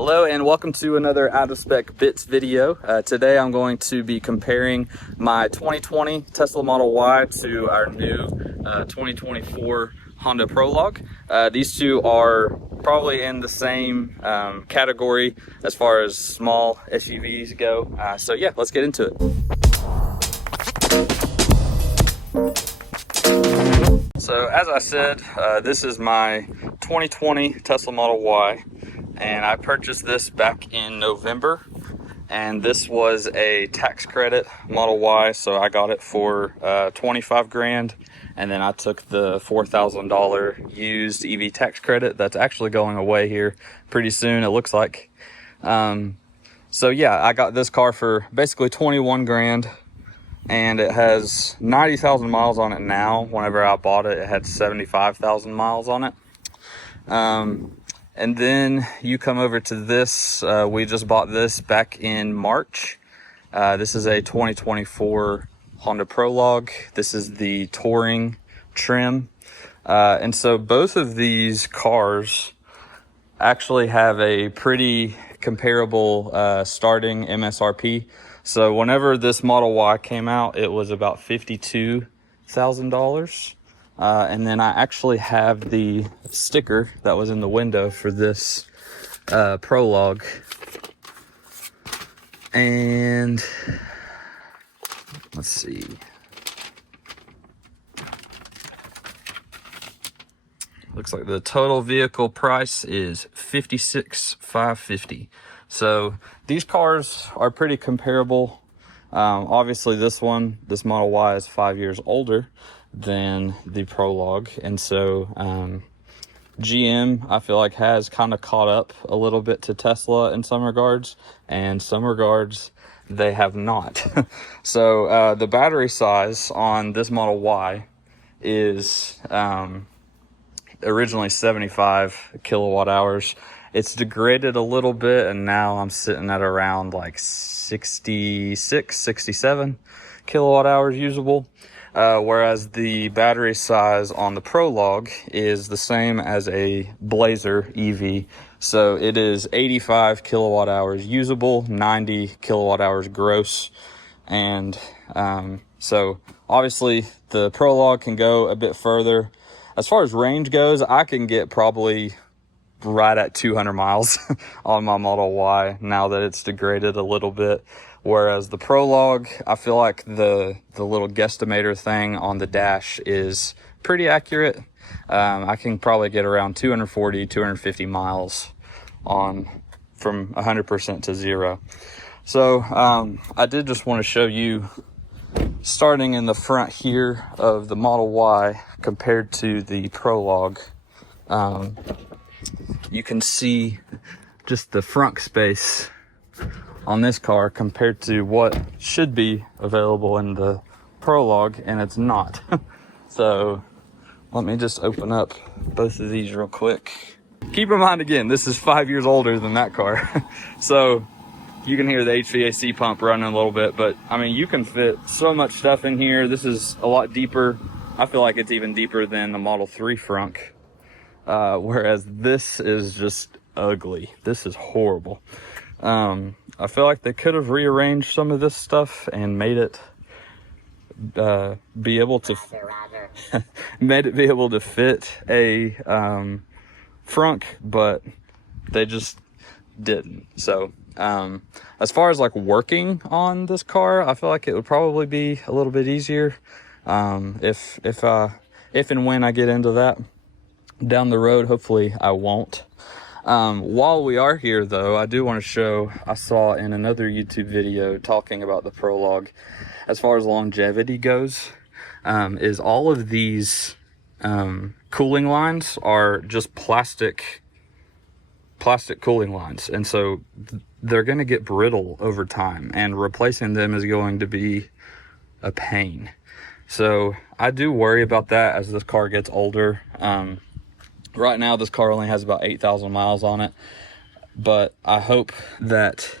Hello and welcome to another Out of Spec Bits video. Today I'm going to be comparing my 2020 Tesla Model Y to our new 2024 Honda Prologue. These two are probably in the same category as far as small SUVs go. So yeah, let's get into it. So as I said, this is my 2020 Tesla Model Y. And I purchased this back in November, and this was a tax credit Model Y, so I got it for 25 grand, and then I took the $4,000 used EV tax credit that's actually going away here pretty soon, it looks like. So yeah, I got this car for basically 21 grand, and it has 90,000 miles on it now. Whenever I bought it, it had 75,000 miles on it. And then you come over to this, we just bought this back in March. This is a 2024 Honda Prologue. This is the Touring trim. And so both of these cars actually have a pretty comparable starting MSRP. So whenever this Model Y came out, it was about $52,000. And then I actually have the sticker that was in the window for this Prologue. And let's see. Looks like the total vehicle price is $56,550. So these cars are pretty comparable. Obviously this Model Y is 5 years older than the Prologue, and so GM I feel like has kind of caught up a little bit to Tesla in some regards, and some regards they have not. So the battery size on this Model Y is originally 75 kilowatt hours. It's degraded a little bit, and now I'm sitting at around like 66, 67 kilowatt hours usable. Whereas the battery size on the Prologue is the same as a Blazer EV. So it is 85 kilowatt hours usable, 90 kilowatt hours gross. And so obviously the Prologue can go a bit further. As far as range goes, I can get probably right at 200 miles on my Model Y now that it's degraded a little bit. Whereas the Prologue, I feel like the little guesstimator thing on the dash is pretty accurate. I can probably get around 240, 250 miles on from 100% to zero. So I did just want to show you, starting in the front here of the Model Y compared to the Prologue. You can see just the Frunk Space on this car compared to what should be available in the Prologue, and it's not. So let me just open up both of these real quick. Keep in mind, again, this is 5 years older than that car. So you can hear the HVAC pump running a little bit, but I mean, you can fit so much stuff in here. This is a lot deeper. I feel like it's even deeper than the Model 3 Frunk. Whereas this is just ugly. This is horrible. I feel like they could have rearranged some of this stuff and made it be able to fit a Frunk, but they just didn't. So as far as like working on this car, I feel like it would probably be a little bit easier if and when I get into that down the road. Hopefully I won't. While we are here though, I do want to show, I saw in another YouTube video talking about the Prologue, as far as longevity goes, is all of these cooling lines are just plastic cooling lines, and so they're going to get brittle over time, and replacing them is going to be a pain. So I do worry about that as this car gets older. Right now, this car only has about 8,000 miles on it, but I hope that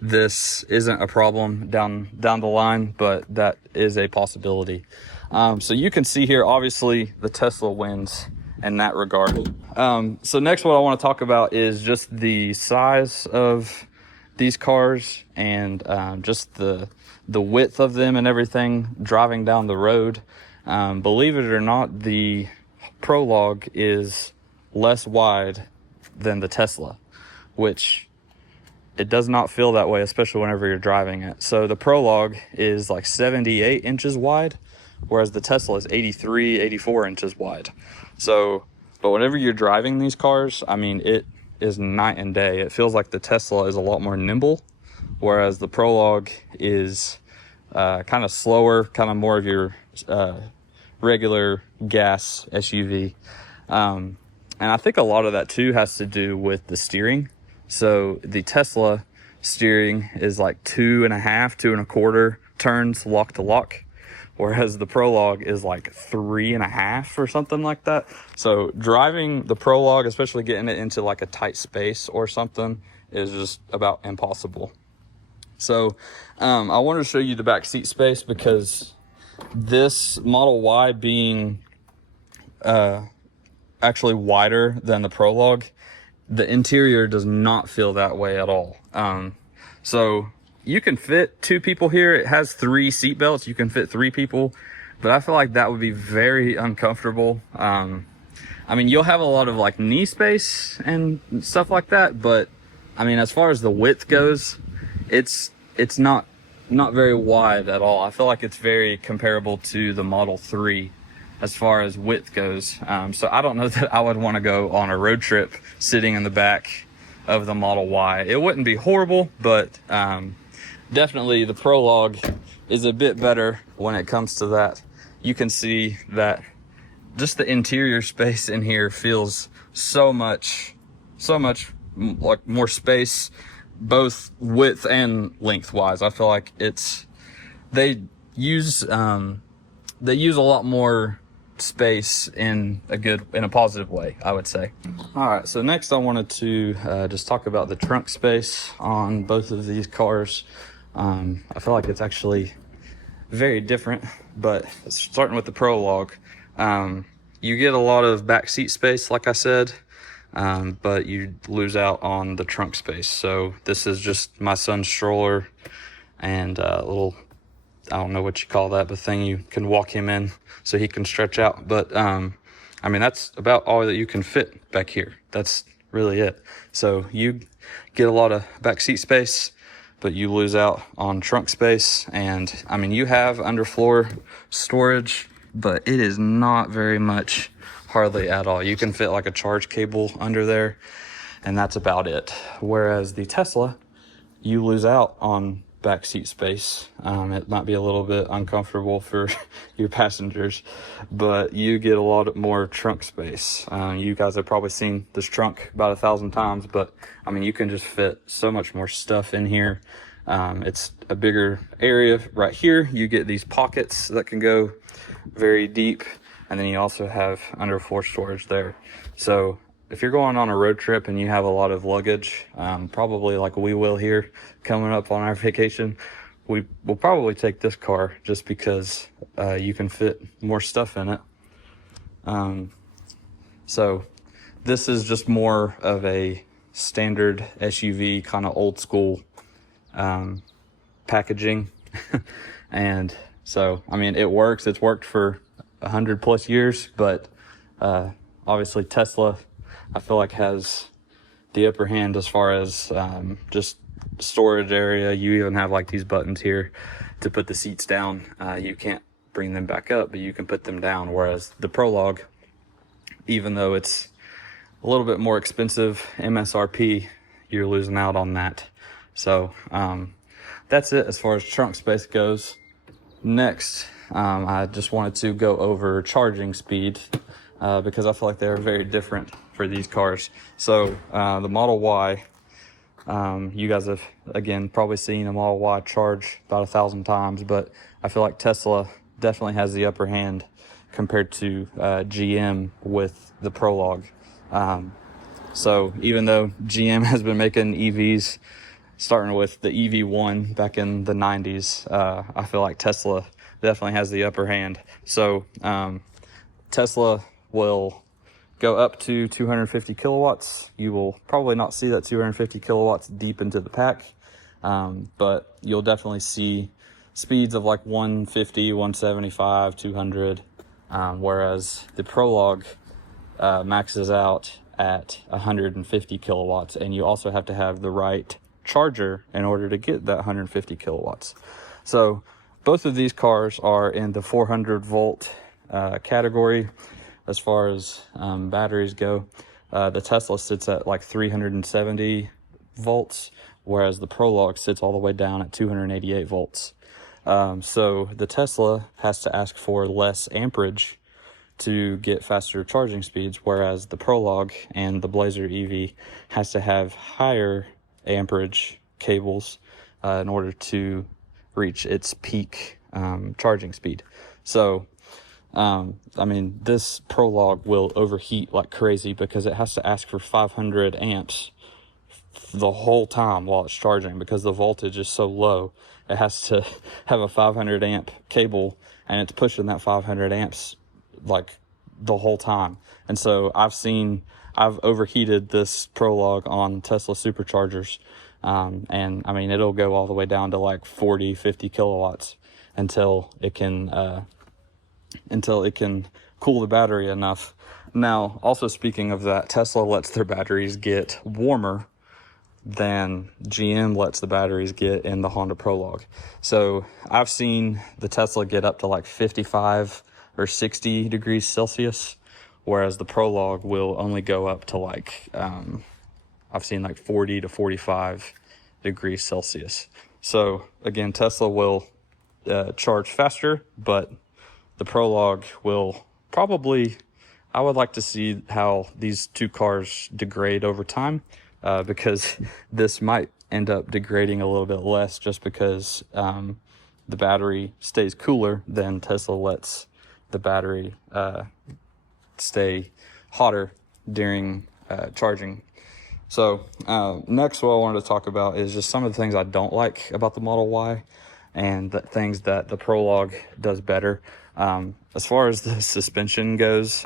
this isn't a problem down the line, but that is a possibility. So you can see here, obviously, the Tesla wins in that regard. So next, what I want to talk about is just the size of these cars and just the width of them and everything driving down the road. Believe it or not, the Prologue is less wide than the Tesla, which it does not feel that way, especially whenever you're driving it. So the Prologue is like 78 inches wide, whereas the Tesla is 83, 84 inches wide. So, but whenever you're driving these cars, I mean, it is night and day. It feels like the Tesla is a lot more nimble, whereas the Prologue is kind of slower, kind of more of your regular gas SUV. And I think a lot of that too has to do with the steering. So the Tesla steering is like 2.5, 2.25 turns lock to lock, whereas the Prologue is like 3.5 or something like that. So driving the Prologue, especially getting it into like a tight space or something, is just about impossible. So I wanted to show you the back seat space, because this Model Y being actually wider than the Prologue, the interior does not feel that way at all. So you can fit 2 people here. It has 3 seat belts. You can fit 3 people, but I feel like that would be very uncomfortable. I mean, you'll have a lot of like knee space and stuff like that, but I mean, as far as the width goes, it's not very wide at all. I feel like it's very comparable to the Model 3 as far as width goes. So I don't know that I would want to go on a road trip sitting in the back of the Model Y. It wouldn't be horrible, but definitely the Prologue is a bit better when it comes to that. You can see that just the interior space in here feels so much like more space, both width and lengthwise. I feel like they use a lot more space in a positive way, I would say. All right, so next I wanted to just talk about the trunk space on both of these cars. I feel like it's actually very different, but starting with the Prologue, you get a lot of back seat space, like I said, but you lose out on the trunk space. So this is just my son's stroller and a little, I don't know what you call that, but thing you can walk him in so he can stretch out. But I mean, that's about all that you can fit back here. That's really it. So you get a lot of back seat space, but you lose out on trunk space. And I mean, you have underfloor storage, but it is not very much, hardly at all. You can fit like a charge cable under there, and that's about it. Whereas the Tesla, you lose out on back seat space. It might be a little bit uncomfortable for your passengers, but you get a lot more trunk space. You guys have probably seen this trunk about 1,000 times, but I mean, you can just fit so much more stuff in here. It's a bigger area right here. You get these pockets that can go very deep, and then you also have underfloor storage there. So if you're going on a road trip and you have a lot of luggage, probably like we will here coming up on our vacation, we will probably take this car just because you can fit more stuff in it. So this is just more of a standard SUV, kind of old school packaging. And so, I mean, it works. It's worked for 100+ years, but obviously Tesla, I feel like, has the upper hand as far as just storage area. You even have like these buttons here to put the seats down. You can't bring them back up, but you can put them down. Whereas the Prologue, even though it's a little bit more expensive MSRP, you're losing out on that. So that's it as far as trunk space goes. Next, I just wanted to go over charging speed because I feel like they're very different for these cars. So the Model Y, you guys have, again, probably seen a Model Y charge about 1,000 times, but I feel like Tesla definitely has the upper hand compared to GM with the Prologue. So even though GM has been making EVs, starting with the EV1 back in the 90s, I feel like Tesla definitely has the upper hand. So Tesla will go up to 250 kilowatts. You will probably not see that 250 kilowatts deep into the pack, but you'll definitely see speeds of like 150, 175, 200, whereas the Prologue maxes out at 150 kilowatts, and you also have to have the right charger in order to get that 150 kilowatts. So both of these cars are in the 400 volt category as far as batteries go. The Tesla sits at like 370 volts, whereas the Prologue sits all the way down at 288 volts. So the Tesla has to ask for less amperage to get faster charging speeds, whereas the Prologue and the Blazer EV has to have higher amperage cables in order to reach its peak charging speed. So I mean, this Prologue will overheat like crazy because it has to ask for 500 amps the whole time while it's charging, because the voltage is so low. It has to have a 500 amp cable, and it's pushing that 500 amps like the whole time. And so I've overheated this Prologue on Tesla superchargers, and I mean, it'll go all the way down to like 40, 50 kilowatts until it can cool the battery enough. Now, also speaking of that, Tesla lets their batteries get warmer than GM lets the batteries get in the Honda Prologue. So I've seen the Tesla get up to like 55 or 60 degrees Celsius, whereas the Prologue will only go up to like, I've seen like 40 to 45 degrees Celsius. So again, Tesla will charge faster, but the Prologue will probably, I would like to see how these two cars degrade over time, because this might end up degrading a little bit less just because the battery stays cooler than Tesla lets the battery stay hotter during charging. So next, what I wanted to talk about is just some of the things I don't like about the Model Y, and the things that the Prologue does better. As far as the suspension goes,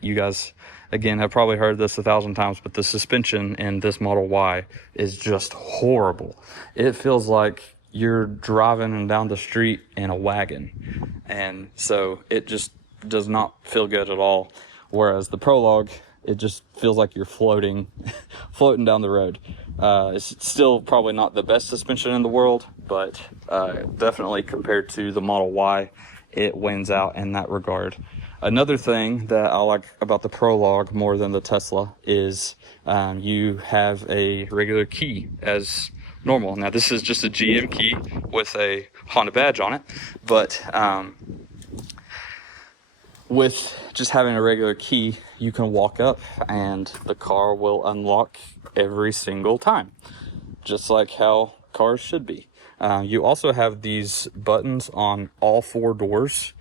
you guys, again, have probably heard this 1,000 times, but the suspension in this Model Y is just horrible. It feels like you're driving down the street in a wagon, and so it just does not feel good at all. Whereas the Prologue, it just feels like you're floating down the road. It's still probably not the best suspension in the world, but definitely compared to the Model Y, it wins out in that regard. Another thing that I like about the Prologue more than the Tesla is you have a regular key as normal. Now, this is just a GM key with a Honda badge on it, but with just having a regular key, you can walk up and the car will unlock every single time, just like how cars should be. You also have these buttons on all four doors,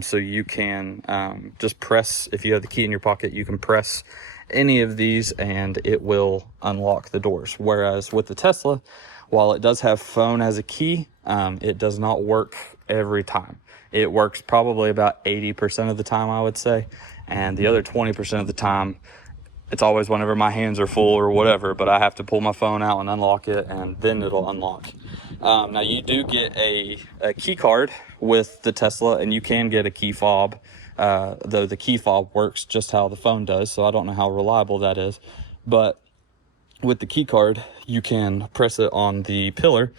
so you can just press, if you have the key in your pocket, you can press any of these and it will unlock the doors. Whereas with the Tesla, while it does have phone as a key, it does not work every time. It works probably about 80% of the time, I would say, and the other 20% of the time, it's always whenever my hands are full or whatever, but I have to pull my phone out and unlock it, and then it'll unlock. Now, you do get a key card with the Tesla, and you can get a key fob, though the key fob works just how the phone does, so I don't know how reliable that is. But with the key card, you can press it on the pillar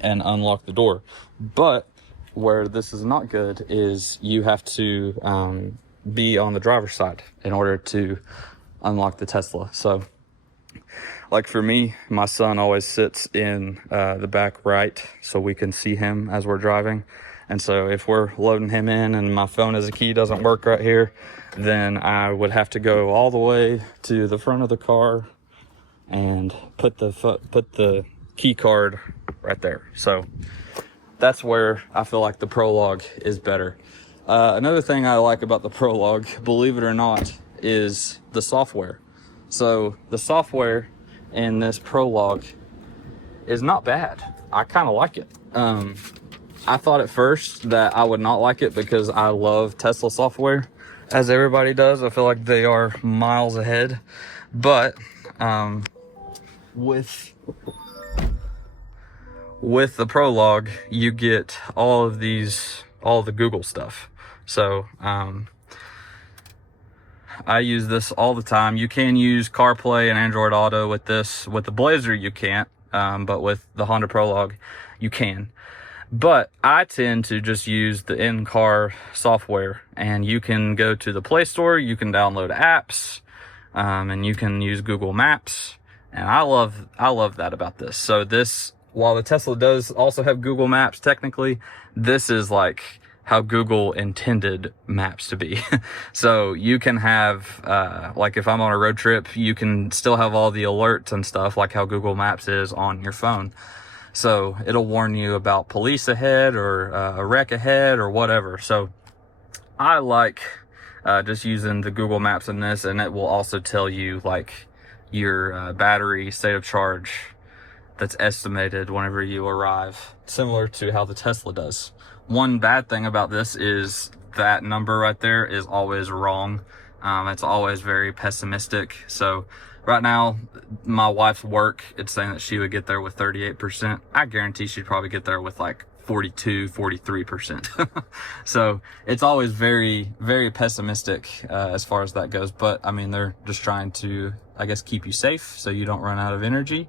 and unlock the door. But where this is not good is you have to be on the driver's side in order to unlock the Tesla. So like for me, my son always sits in the back right so we can see him as we're driving. And so if we're loading him in and my phone as a key doesn't work right here, then I would have to go all the way to the front of the car and put the key card right there. So that's where I feel like the Prologue is better. Another thing I like about the Prologue, believe it or not, is the software. So the software in this Prologue is not bad. I kind of like it. I thought at first that I would not like it because I love Tesla software, as everybody does. I feel like they are miles ahead, but with the Prologue, you get all the Google stuff. So I use this all the time. You can use CarPlay and Android Auto with this. With the Blazer, you can't, but with the Honda Prologue, you can. But I tend to just use the in-car software, and you can go to the Play Store, you can download apps, and you can use Google Maps. And I love that about this. So this, while the Tesla does also have Google Maps, technically, this is like how Google intended maps to be. So you can have, like if I'm on a road trip, you can still have all the alerts and stuff like how Google Maps is on your phone. So it'll warn you about police ahead or a wreck ahead or whatever. So I like just using the Google Maps in this, and it will also tell you like your battery state of charge that's estimated whenever you arrive, similar to how the Tesla does. One bad thing about this is that number right there is always wrong. It's always very pessimistic. So right now, my wife's work, it's saying that she would get there with 38%. I guarantee she'd probably get there with like 42, 43%. So it's always very, very pessimistic as far as that goes. But I mean, they're just trying to, I guess, keep you safe so you don't run out of energy.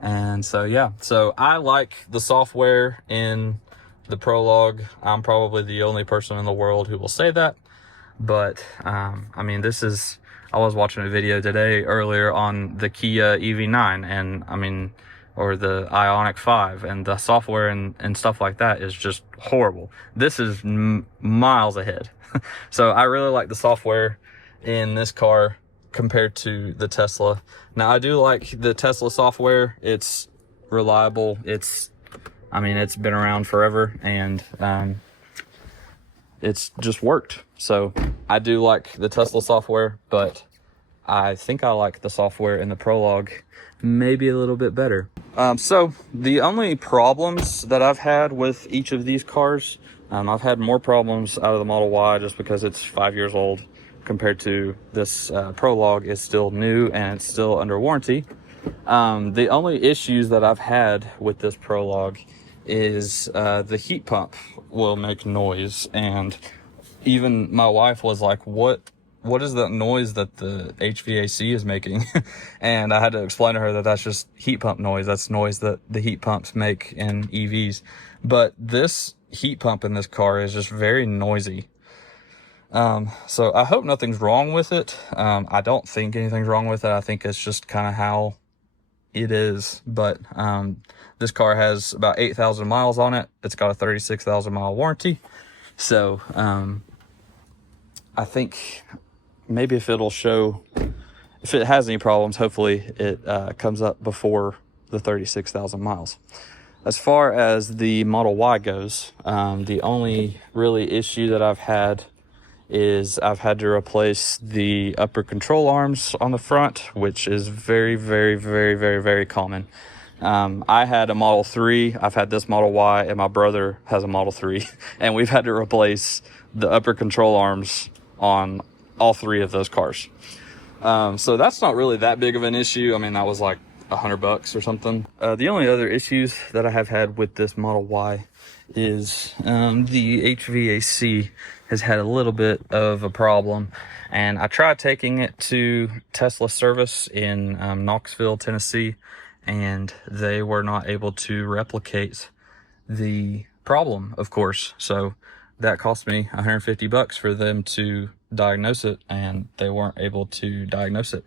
And so, yeah, so I like the software in the Prologue. I'm probably the only person in the world who will say that. But I mean, I was watching a video earlier on the Kia EV9, and I mean, or the Ioniq 5, and the software and stuff like that is just horrible. This is miles ahead. So I really like the software in this car compared to the Tesla. Now, I do like the Tesla software. It's reliable. It's been around forever, and it's just worked. So I do like the Tesla software, but I think I like the software in the Prologue maybe a little bit better. So the only problems that I've had with each of these cars, I've had more problems out of the Model Y just because it's 5 years old compared to this Prologue is still new and it's still under warranty. The only issues that I've had with this Prologue is the heat pump will make noise, and even my wife was like, what is that noise that the HVAC is making? And I had to explain to her that that's just heat pump noise. That's noise that the heat pumps make in EVs. But this heat pump in this car is just very noisy. So I hope nothing's wrong with it. I don't think anything's wrong with it. I think it's just kind of how it is. But this car has about 8,000 miles on it. It's got a 36,000 mile warranty. So I think maybe if it has any problems, hopefully it comes up before the 36,000 miles. As far as the Model Y goes, the only really issue that I've had is I've had to replace the upper control arms on the front, which is very, very, very, very, very common. I had a Model 3, I've had this Model Y, and my brother has a Model 3, and we've had to replace the upper control arms on all three of those cars. So that's not really that big of an issue. I mean, that was like $100 or something. The only other issues that I have had with this Model Y is the HVAC has had a little bit of a problem, and I tried taking it to Tesla service in Knoxville, Tennessee, and they were not able to replicate the problem, of course. So that cost me $150 for them to diagnose it, and they weren't able to diagnose it.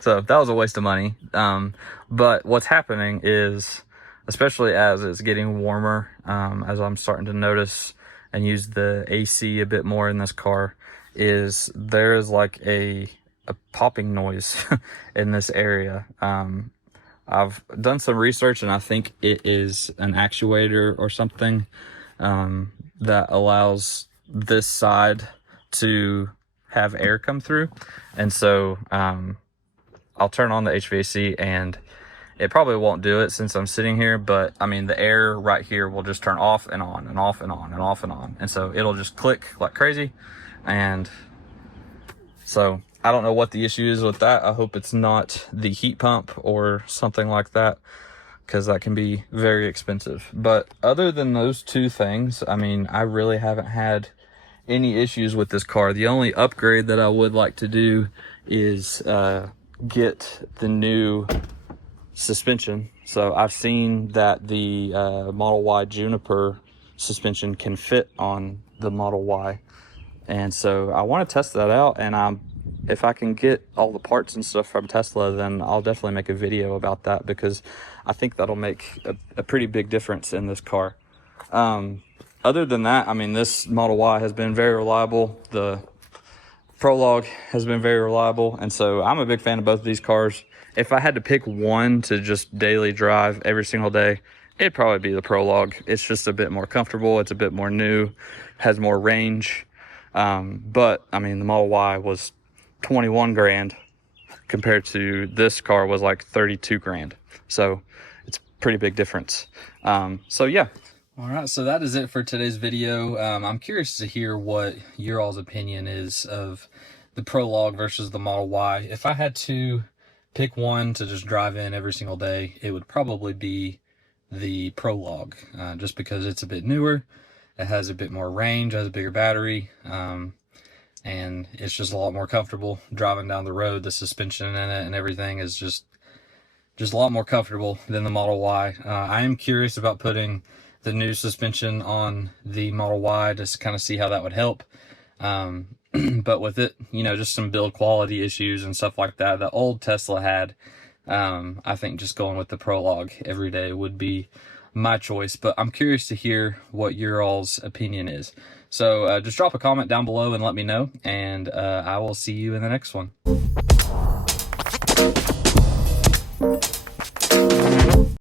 So that was a waste of money. But what's happening is, especially as it's getting warmer, as I'm starting to notice and use the AC a bit more in this car, is there is like a popping noise in this area. I've done some research, and I think it is an actuator or something that allows this side to have air come through. And so I'll turn on the HVAC, and it probably won't do it since I'm sitting here, but I mean, the air right here will just turn off and on and off and on and off and on. And so it'll just click like crazy, and So I don't know what the issue is with that. I hope it's not the heat pump or something like that, because that can be very expensive. But other than those two things, I mean, I really haven't had any issues with this car. The only upgrade that I would like to do is get the new suspension. So I've seen that the Model Y Juniper suspension can fit on the Model Y, and so I want to test that out. And if I can get all the parts and stuff from Tesla, then I'll definitely make a video about that, because I think that'll make a pretty big difference in this car. Other than that, I mean, this Model Y has been very reliable. The Prologue has been very reliable, and so I'm a big fan of both of these cars. If I had to pick one to just daily drive every single day, it'd probably be the Prologue. It's just a bit more comfortable. It's a bit more new, has more range. But I mean, the Model Y was 21 grand compared to this car was like 32 grand. So it's a pretty big difference. So yeah. All right, so that is it for today's video. I'm curious to hear what your all's opinion is of the Prologue versus the Model Y. If I had to pick one to just drive in every single day, it would probably be the Prologue, just because it's a bit newer, it has a bit more range, has a bigger battery, and it's just a lot more comfortable driving down the road. The suspension in it and everything is just a lot more comfortable than the Model Y. I am curious about putting the new suspension on the Model Y just to kind of see how that would help. But with it, you know, just some build quality issues and stuff like that the old Tesla had, I think just going with the Prologue every day would be my choice. But I'm curious to hear what your all's opinion is. So just drop a comment down below and let me know, and I will see you in the next one.